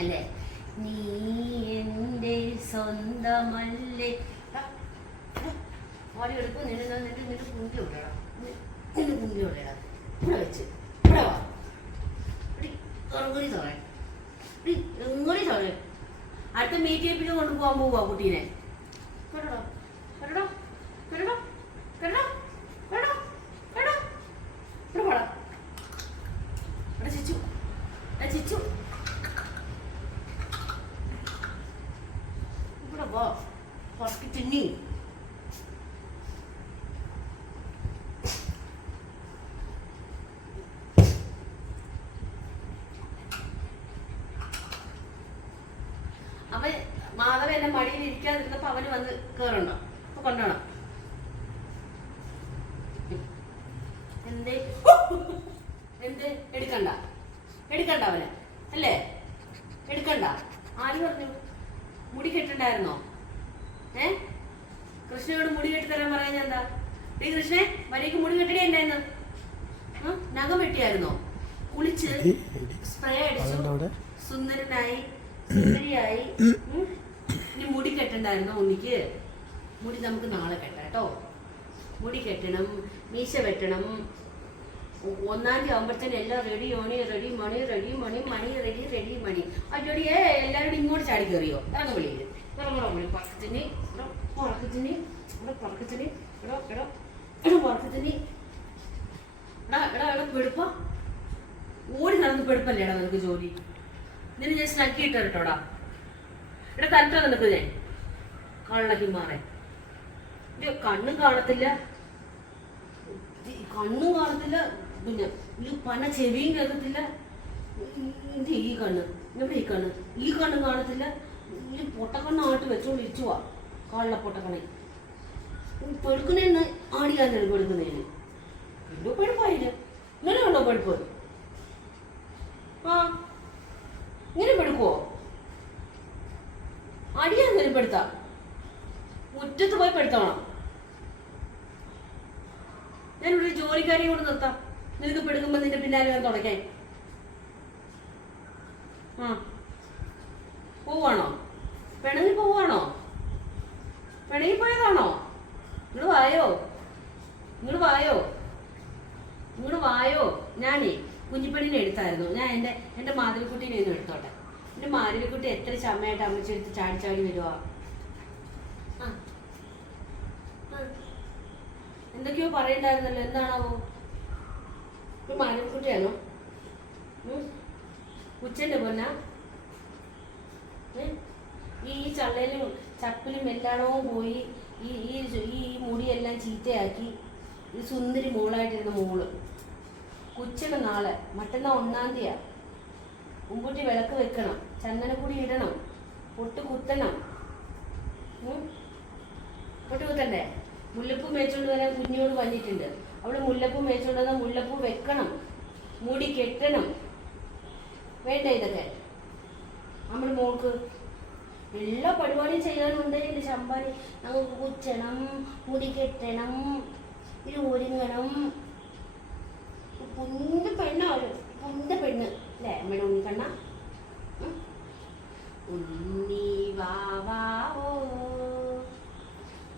അല്ലേ? നീ എന്റെ സ്വന്തമല്ലേ. അടുത്ത മീറ്റിയപ്പിന് കൊണ്ടുപോകാൻ പോവാ കുട്ടീനെ. കേട്ടോ കേട്ടോ കേട്ടോ കേട്ടോ കേട്ടോ കേട്ടോ ഇവിടെ പാടാ ഇവിടെ ചിച്ചു ഇവിടെ ചിച്ചു ഇവിടെ വാ പറക്കി തിന്നി അവൻ മാധവ എന്നെ മടിയിൽ ഇരിക്കാതിരുന്നപ്പോ അവന് വന്ന് കേറണ്ട. അപ്പൊ കൊണ്ടോണം. എന്ത്? എന്ത്? എടുക്കണ്ട. എടുക്കണ്ട അവന്. അല്ലേ? എടുക്കണ്ട. ആര് പറഞ്ഞു? മുടി കെട്ടണ്ടായിരുന്നോ? ഏ? കൃഷ്ണയോട് മുടി കെട്ടി തരാൻ പറയാൻ എന്താ? നീ കൃഷ്ണേ വരേക്ക് മുടി കെട്ടിടേ ഉണ്ടായിരുന്നു? നഖം വെട്ടിയായിരുന്നോ? കുളിച്ച് സ്പ്രേ അടിച്ചു. സുന്ദരനായി സുന്ദരിയായി. ഇനി മുടി കെട്ടണ്ടായിരുന്നോ ഉണ്ണിക്ക്? മുടി നമുക്ക് നാളെ കെട്ടാം കേട്ടോ. മുടി കെട്ടണം മീശ വെട്ടണം. ഒന്നാം തീയതി ആകുമ്പോഴത്തേനും എല്ലാം റെഡി ഓണി ready money ready money money ready ready money അടിയോടിയേ എല്ലാവരും ഇങ്ങോട്ട് ചാടി കയറിയോ ഇറങ്ങ വിളിയിൽ ഇറങ്ങണോ വിളി പറക്കത്തിന്. ഇവിടെ ഇവിടെ പറക്കത്തിന്. എടോ എടോ എടോ പറക്കത്തിന്. എടാ എടാ എടാ പെടുപ്പ ഓടി നടന്ന് പെടുപ്പല്ലേടാ നിനക്ക് ജോലി? നിന്നെ ഞാൻ സ്നക്കി ഇട്ട് ഇവിടെ തലട്ടോ നിനക്ക് ഞാൻ കള്ളക്കി മാറേ ഇത് കണ്ണും കാണത്തില്ല. കണ്ണും കാണത്തില്ല. പിന്നെ ഈ പന ചെവിയും കേൾക്കത്തില്ല. ഇത് ഈ കണ്ണ്? ഇവിടെ ഈ കണ്ണ്. ഈ കണ്ണും കാണത്തില്ല. ഈ പൊട്ടക്കണ്ണായിട്ട് വെച്ചോണ്ട് ഇരിച്ചുവാ കള്ള പൊട്ടക്കണ്ണി പെടുക്കുന്നതിന് ആടിയാന്നാണ് പെടുക്കുന്നതിന് എന്തോ പെടുപ്പായില്ല ഇങ്ങനെ കണ്ടോ പെടുപ്പ്? ആ ഇങ്ങനെ പെടുക്കുവോ? അടിയാ ഇങ്ങനെ പെടുത്താം. മുറ്റത്ത് പോയി പെടുത്തോണം. ഞാനിവിടെ ഒരു ജോലിക്കാരെയും കൂടെ നിർത്താം. നിനക്ക് പെടുക്കുമ്പോ നിന്റെ പിന്നാലെ ഞാൻ തുടക്കേ ആ. പോവാണോ പിണങ്ങി പോവാണോ പിണങ്ങി പോയതാണോ? ഇങ്ങോട്ട് വായോ? ഇങ്ങോട്ട് വായോ? ഇങ്ങോട്ട് വായോ? ഞാനേ കുഞ്ഞിപ്പണിനെ എടുത്തായിരുന്നു. ഞാൻ എന്റെ എന്റെ മാതിരിക്കുട്ടീനെ ഒന്ന് എടുത്തോട്ടെ. എന്റെ മാതിരിക്കുട്ടി എത്ര ചമ്മയായിട്ട് അമ്മച്ചെടുത്ത് ചാടി ചാടി വരുവാ. എന്തൊക്കെയോ പറയണ്ടായിരുന്നല്ലോ എന്താണാവോ? ഒരു ഉച്ചന്റെ? പൊന്ന? ഈ ചള്ളയിലും ചപ്പിലും എല്ലാണോ പോയി ഈ ഈ ഈ മുടിയെല്ലാം ചീത്തയാക്കി ഈ സുന്ദരി മോളായിട്ടിരുന്ന മോൾ. ഉച്ചയ്ക്ക് നാളെ. മറ്റന്നാ ഒന്നാം തീയതി മുമ്പൂട്ടി വിളക്ക് വെക്കണം. ചന്ദനക്കുടി ഇടണം. പൊട്ട് കുത്തണം? പൊട്ട് കുത്തണ്ടേ? മുല്ലപ്പൂ മേച്ചോണ്ട് വരാൻ കുഞ്ഞോട് വന്നിട്ടുണ്ട് അവൾ മുല്ലപ്പൂ മേച്ചോണ്ട് വന്നാൽ മുല്ലപ്പൂ വെക്കണം. മുടി കെട്ടണം. വേണ്ട ഇതൊക്കെ? നമ്മുടെ മോൾക്ക് എല്ലാ പരിപാടിയും ചെയ്യാനുണ്ട് എന്റെ ചമ്പാടി നമുക്ക് കുച്ചണം മുടി കെട്ടണം ഇത് ഒരുങ്ങണം. കുഞ്ഞു പെണ്ണാണ് കുഞ്ഞു പെണ്ണ്. അല്ലേ? അമ്മയുടെ ഉണ്ണിക്കണ്ണ? ഉണ്ണി വാവാവോ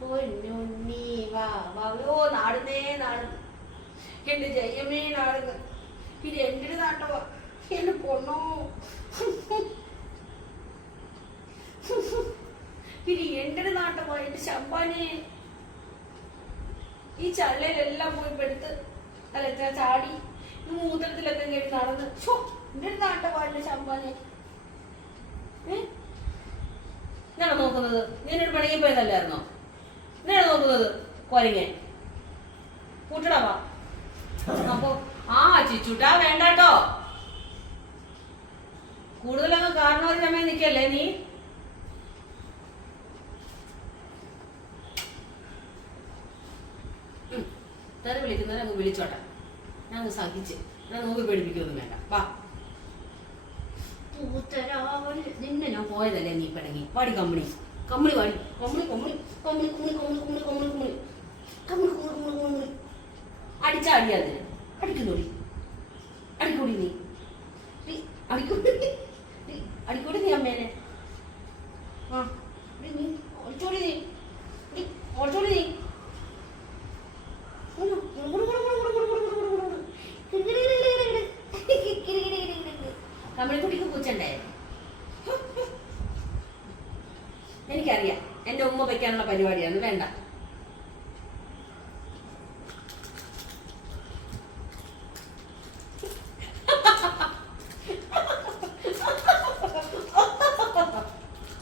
പൊന്നുണ്ണി വാവാവോ നാടുന്നേ നാടുന്നു എന്റെ ജയമേ നാടുന്നു ഇത് എന്റെ നാട്ടവാ? എന്റെ പൊണ്ണോ ഇത് എന്റെ നാട്ടവാ? എന്റെ ശമ്പാനെ. ഈ ചള്ളയിലെല്ലാം പോയി പെടുത്ത് അല്ല ചാടി മൂത്രത്തിലൊക്കെ കേട്ട് നടന്ന് ഷോ എന്റെ നാട്ടവാ എന്റെ ശമ്പാനെ. ഞാണോ നോക്കുന്നത്. നീ എന്നോട് പണിയെ പോയതല്ലായിരുന്നോ? നീയാണോ നോക്കുന്നത് കൊരങ്ങൻ. കൂട്ടടാവാ അപ്പൊ ആ ചിച്ചുട്ടാ വേണ്ടാട്ടോ. കൂടുതലങ്ങ് കാരണവർ സമയം നിക്കല്ലേ നീ? തെറി വിളിക്കുന്നവരെ അങ്ങ് വിളിച്ചോട്ടെ. ഞാൻ അങ്ങ് സഹിച്ച്. ഞാൻ നോക്കി പേടിപ്പിക്കൊന്നും വേണ്ട. വാ. പോയതല്ലേ നീ പിണങ്ങി പാടി കമ്പനി കമ്പിളി. വാടി. കമ്പിളി കമ്പിളി. കമ്പിളി കമ്പിളി കമ്പിളി കുമ്മിളി കമ്പിളി കുമ്മിളി കുമ്മിളി കുമ്മിളി അടിച്ചാ അടി അതിന് അടിക്കുന്നോടി അടിക്കൂടി നീ നീ അടിക്കൂടി നീ അടിക്കൂടി നീ അമ്മേനെ ആ നീ നീ ഒളിച്ചോടി നീ നീ ഒളിച്ചോടി നീ കമലക്കുട്ടിക്ക് പൂച്ചണ്ടേ എനിക്കറിയാം ഉമ്മ പരിപാടിയാണ്. വേണ്ട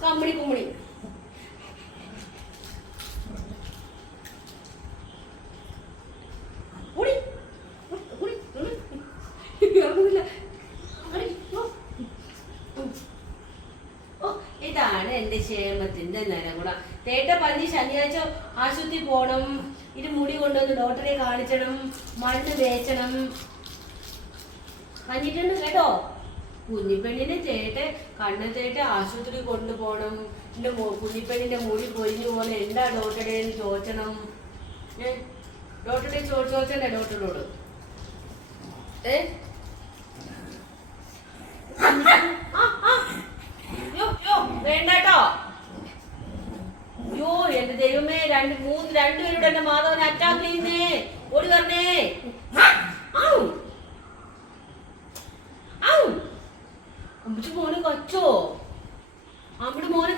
കമ്മിണി കുമ്മിണി ഓടി ഓടി ഓടി ഇറങ്ങുന്നില്ല ഓടി ഓ. ഉം. ഓ ഇതാണ് എന്റെ ക്ഷേമത്തിന്റെ നിലകുണ തേട്ട പന്നി ശനിയാഴ്ച ആശുപത്രി പോണം. ഇത് മുടി കൊണ്ടുവന്ന് ഡോക്ടറെ കാണിച്ചണം. മണ്ണ് തേച്ചണം. പറഞ്ഞിട്ടുണ്ട് കേട്ടോ? കുഞ്ഞിപ്പെണ്ണിനെ തേട്ട് കണ്ണ് തേട്ട് ആശുപത്രി കൊണ്ടുപോകണം. എന്റെ കുഞ്ഞിപ്പെണ്ണിന്റെ മുടി പൊരിഞ്ഞു പോലെ എന്താ ഡോക്ടറെ എന്ന് ചോദിച്ചണം. ഡോക്ടറെ ചോദിച്ചോച്ചണ്ടേ ഡോക്ടറോട് ഏ? ആ. യ്യോ, യ്യോ, വേണ്ടാട്ടോ അയ്യോ എന്റെ ദൈവമേ രണ്ട് മൂന്ന് രണ്ടുപേരുടെ എന്റെ മാധവനെ അറ്റാക്ക് ചെയ്യുന്നേ. ഓടി വരണേ. അമ്മച്ചി മോനെ കച്ചോ. അമ്മയുടെ മോനെ.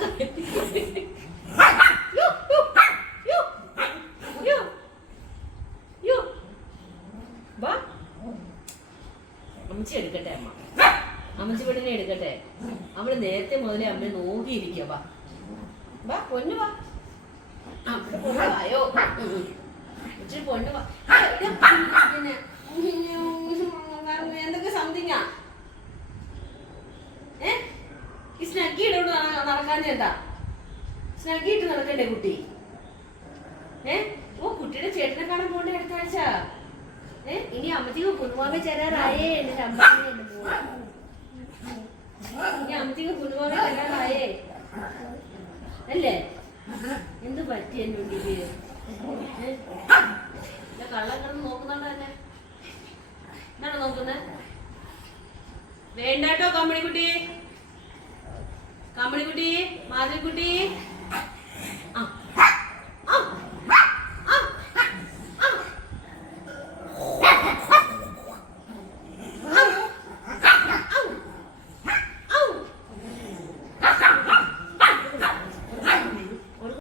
അമ്മച്ചി എടുക്കട്ടെ അമ്മ. അമ്മച്ചി പെണ്ണിനെ എടുക്കട്ടെ. അവൾ നേരത്തെ മുതലേ അമ്മയെ നോക്കിയിരിക്കുക വാ വാ പൊന്നു വാ ആ, ഇവിടെ പൊന്നു വായോ ഉം, ഉം. ഇച്ചിരി പൊന്നു വാ ഏ, ഇത് പിന്നെ എന്തൊക്കെ സംതിങ്ങാ ഏ? ഈ സ്നഗ്ഗി ഇടോണ്ട് നടക്കാൻ എന്താ സ്നഗ്ഗി ഇട്ട് നടക്കണ്ടേ കുട്ടി? ഏ? ഓ കുട്ടിയുടെ ചേട്ടനെ കാണാൻ പോണ്ടേ അടുത്ത ആഴ്ച. ഏ? ഇനി അമ്മച്ചിക്ക് കുന്നുമാമ ചേരാറായേ എന്റെ അമ്മ എന്റെ ഇനി അമ്മച്ചിക്ക് കുന്നുമാമ ചേരാറായേ. അല്ലേ? എന്ത് പറ്റി? ഇല്ല, കള്ളം കിടന്ന് നോക്കുന്നുണ്ടോ തന്നെ എന്താണ് നോക്കുന്നത് വേണ്ടാട്ടോ കമ്മണിക്കുട്ടി. കമ്മണിക്കുട്ടി മാധവിക്കുട്ടി.